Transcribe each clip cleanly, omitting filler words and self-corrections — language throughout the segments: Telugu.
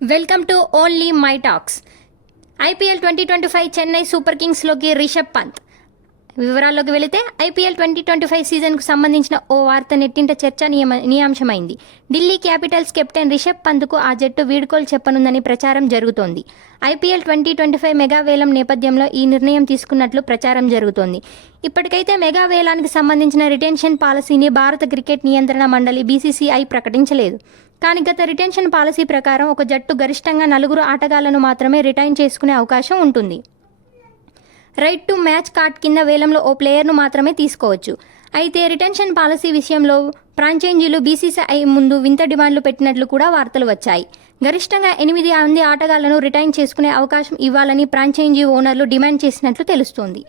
Welcome to only my talks. IPL 2025 Chennai super కింగ్స్లోకి రిషబ్ పంత్. వివరాల్లోకి వెళితే ఐపీఎల్ 2025 సీజన్కు సంబంధించిన ఓ వార్త నెట్టింట చర్చనీయాంశమైంది. ఢిల్లీ క్యాపిటల్స్ కెప్టెన్ రిషబ్ పంత్కు ఆ జట్టు వీడ్కోలు చెప్పనుందని ప్రచారం జరుగుతోంది. ఐపీఎల్ 2025 మెగా వేలం నేపథ్యంలో ఈ నిర్ణయం తీసుకున్నట్లు ప్రచారం జరుగుతోంది. ఇప్పటికైతే మెగా వేలానికి సంబంధించిన రిటెన్షన్ పాలసీని భారత క్రికెట్ నియంత్రణ మండలి బీసీసీఐ ప్రకటించలేదు. కానీ గత రిటెన్షన్ పాలసీ ప్రకారం ఒక జట్టు గరిష్టంగా 4 ఆటగాళ్లను మాత్రమే రిటైన్ చేసుకునే అవకాశం ఉంటుంది. రైట్ టు మ్యాచ్ కార్డ్ కింద వేలంలో ఓ ప్లేయర్ను మాత్రమే తీసుకోవచ్చు. అయితే రిటెన్షన్ పాలసీ విషయంలో ఫ్రాంచైజీలు బీసీసీఐ ముందు వింత డిమాండ్లు పెట్టినట్లు కూడా వార్తలు వచ్చాయి. గరిష్టంగా 8 మంది ఆటగాళ్లను రిటైన్ చేసుకునే అవకాశం ఇవ్వాలని ఫ్రాంచైజీ ఓనర్లు డిమాండ్ చేసినట్లు తెలుస్తోంది.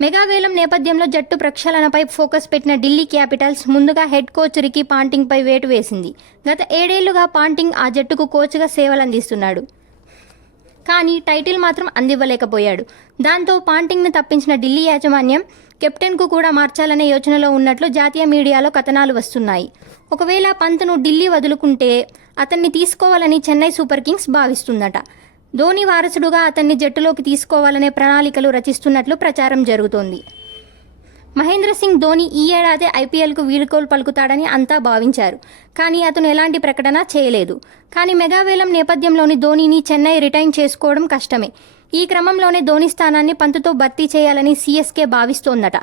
మెగా వేలం నేపథ్యంలో జట్టు ప్రక్షాళనపై ఫోకస్ పెట్టిన ఢిల్లీ క్యాపిటల్స్ ముందుగా హెడ్ కోచ్ రికీ పాంటింగ్పై వేటు వేసింది. గత 7 ఏళ్లుగా పాంటింగ్ ఆ జట్టుకు కోచ్గా సేవలందిస్తున్నాడు. కానీ టైటిల్ మాత్రం అందివ్వలేకపోయాడు. దాంతో పాంటింగ్ను తప్పించిన ఢిల్లీ యాజమాన్యం కెప్టెన్కు కూడా మార్చాలనే యోచనలో ఉన్నట్లు జాతీయ మీడియాలో కథనాలు వస్తున్నాయి. ఒకవేళ పంత్ను ఢిల్లీ వదులుకుంటే అతన్ని తీసుకోవాలని చెన్నై సూపర్ కింగ్స్ భావిస్తుందట. ధోని వారసుడుగా అతన్ని జట్టులోకి తీసుకోవాలనే ప్రణాళికలు రచిస్తున్నట్లు ప్రచారం జరుగుతోంది. మహేంద్ర సింగ్ ధోని ఈ ఏడాది ఐపీఎల్కు వీడ్కోలు పలుకుతాడని అంతా భావించారు. కానీ అతను ఎలాంటి ప్రకటన చేయలేదు. కానీ మెగావేలం నేపథ్యంలోని ధోనీని చెన్నై రిటైన్ చేసుకోవడం కష్టమే. ఈ క్రమంలోనే ధోని స్థానాన్ని పంత్తో భర్తీ చేయాలని సీఎస్కే భావిస్తోందట.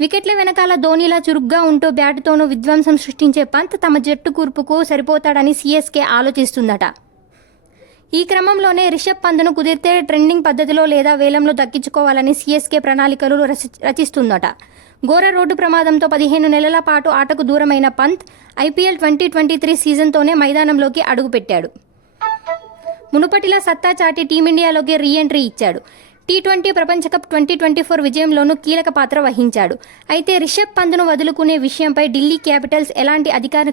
వికెట్ల వెనకాల ధోనీలా చురుగ్గా ఉంటూ బ్యాటుతోనూ విధ్వంసం సృష్టించే పంత్ తమ జట్టు కూర్పుకు సరిపోతాడని సీఎస్కే ఆలోచిస్తుందట. ఈ క్రమంలోనే రిషబ్ పంత్ను కుదిరితే ట్రెండింగ్ పద్ధతిలో లేదా వేలంలో దక్కించుకోవాలని సీఎస్కే ప్రణాళికలు రచిస్తుందట. ఘోర రోడ్డు ప్రమాదంతో 15 నెలల పాటు ఆటకు దూరమైన పంత్ ఐపీఎల్ 2023 సీజన్తోనే మైదానంలోకి అడుగుపెట్టాడు. మునుపటిలా సత్తా చాటి టీమిండియాలోకి రీ-ఎంట్రీ ఇచ్చాడు. టీ20 ప్రపంచ కప్ 2024 విజయంలోనూ కీలక పాత్ర వహించాడు. అయితే రిషబ్ పంత్ను వదులుకునే విషయంపై ఢిల్లీ క్యాపిటల్స్ ఎలాంటి అధికారిక